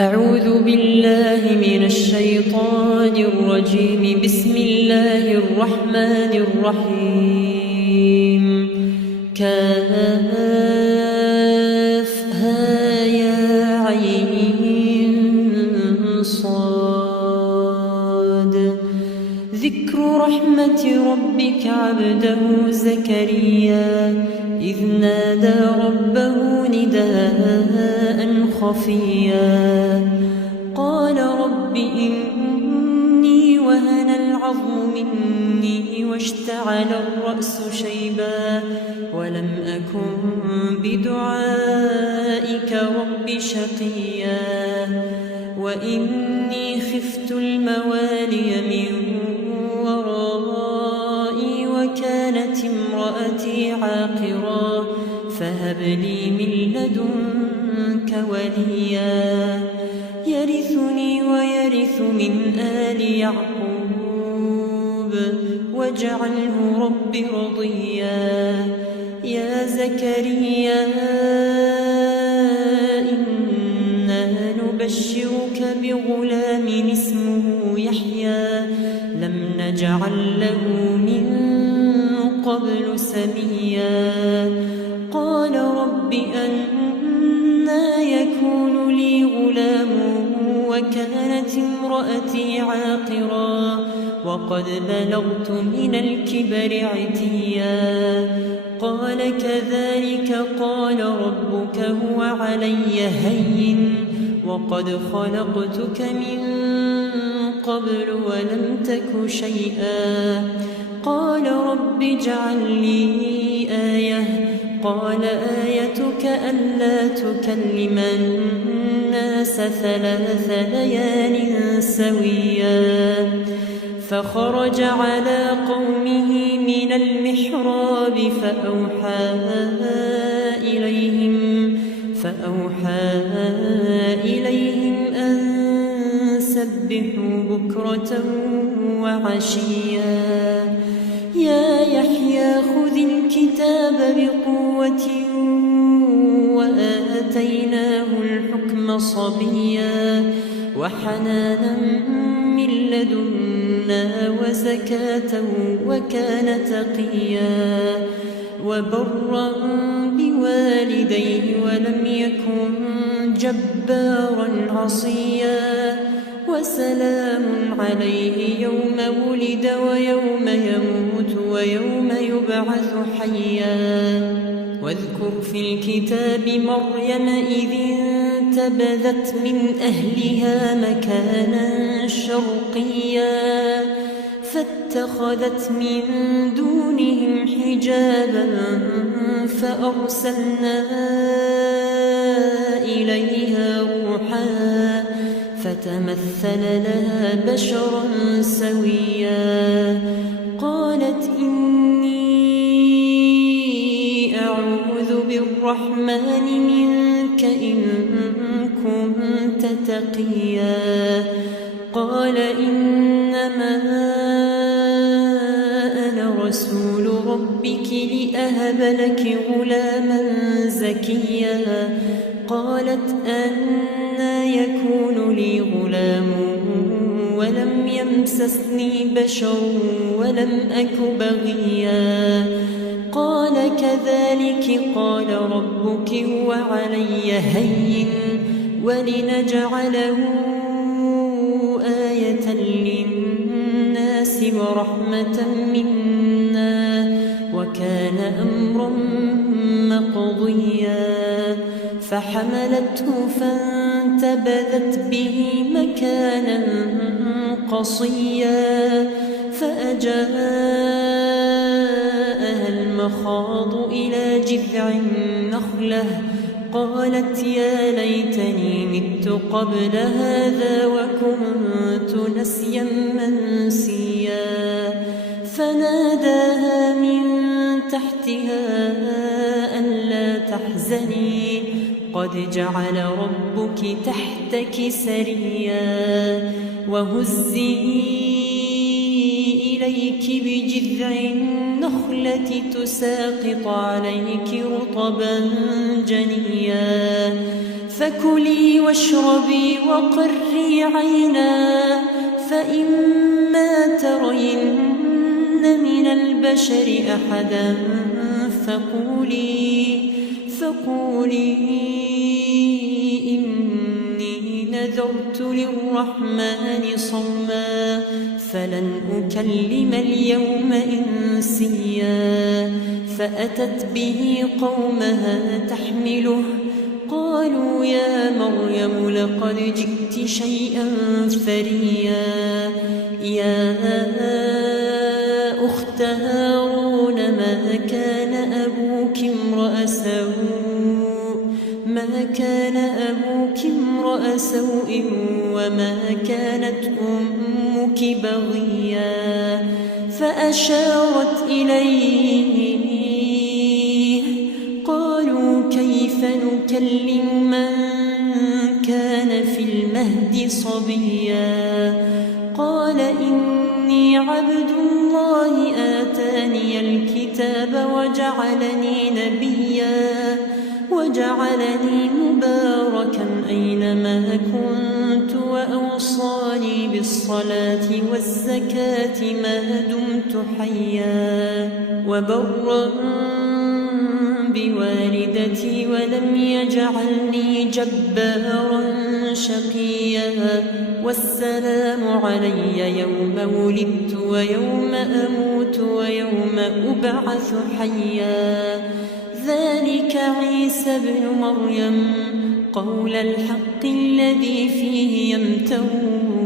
أعوذ بالله من الشيطان الرجيم. بسم الله الرحمن الرحيم. كافها يا عين صاد. ذكر رحمة ربك عبده زكريا إذ نادى ربه نداء خفيا قال رب إني وهن العظم مني واشتعل الرأس شيبا ولم أكن بدعائك رب شقيا وإني خفت الموالي من ورائي وكانت امرأتي عاقرا فهب لي من لدنك وليا يرثني ويرث من آل يعقوب واجعله رب رضيا. يا زكريا إنا نبشرك بغلام اسمه يحيى لم نجعل له من قبل سميا. قال رب أنى يكون لي غلام وكانت امرأتي عاقرا وقد بلغت من الكبر عتيا. قال كذلك قال ربك هو علي هين وقد خلقتك من قبل ولم تك شيئا. قال رب اجعل لي آية. قال آيتك ألا تكلم الناس 3 ليال سويا. فخرج على قومه من المحراب فأوحى إليهم أن سبحوا بكرة وعشيا. يا يحيى خذ الكتاب بقوة وآتيناه الحكم صبيا وحنانا من لدنا وزكاة وكان تقيا وبرا بوالديه ولم يكن جبارا عصيا. وسلام عليه يوم ولد ويوم يموت ويوم يبعث حيا. واذكر في الكتاب مريم إذ انتبذت من أهلها مكانا شرقيا فاتخذت من دونهم حجابا فأرسلنا إليها روحا فتمثل لها بشرا سويا. قالت إني أعوذ بالرحمن منك إن كنت تقيا. قال إنما أنا رسول ربك لأهب لك غلاما زكيا. قالت أنى يكون لي غلام ولم يمسسني بشر ولم أك بغيا. قال كذلك قال ربك هو علي هين ولنجعله آية للناس ورحمة منا وكان أمرا مقضيا. فحملته فانتبذت به مكانا قصيا فأجاءها المخاض إلى جذع النخلة قالت يا ليتني مت قبل هذا وكنت نسيا منسيا. فناداها من تحتها ألا تحزني قد جعل ربك تحتك سريا وهزي إليك بجذع النخلة تساقط عليك رطبا جنيا فكلي واشربي وقري عينا، فإما ترين من البشر أحدا فقولي إني نذرت للرحمن صوما فلن أكلم اليوم إنسيا. فأتت به قومها تحمله قالوا يا مريم لقد جئت شيئا فريا. يا أخت هارون ما كان أبوك امرأ سوء وما كانت أمك بغيا. فأشارت إليه قالوا كيف نكلم من كان في المهد صبيا. قال إني عبد الله آتاني الكتاب وجعلني مباركا أينما كنت وأوصاني بالصلاة والزكاة ما دمت حيا وبرا بوالدتي ولم يجعلني جبارا شقيا. والسلام علي يوم ولدت ويوم أموت ويوم أبعث حيا. ذلك عيسى ابن مريم قول الحق الذي فيه يمترون.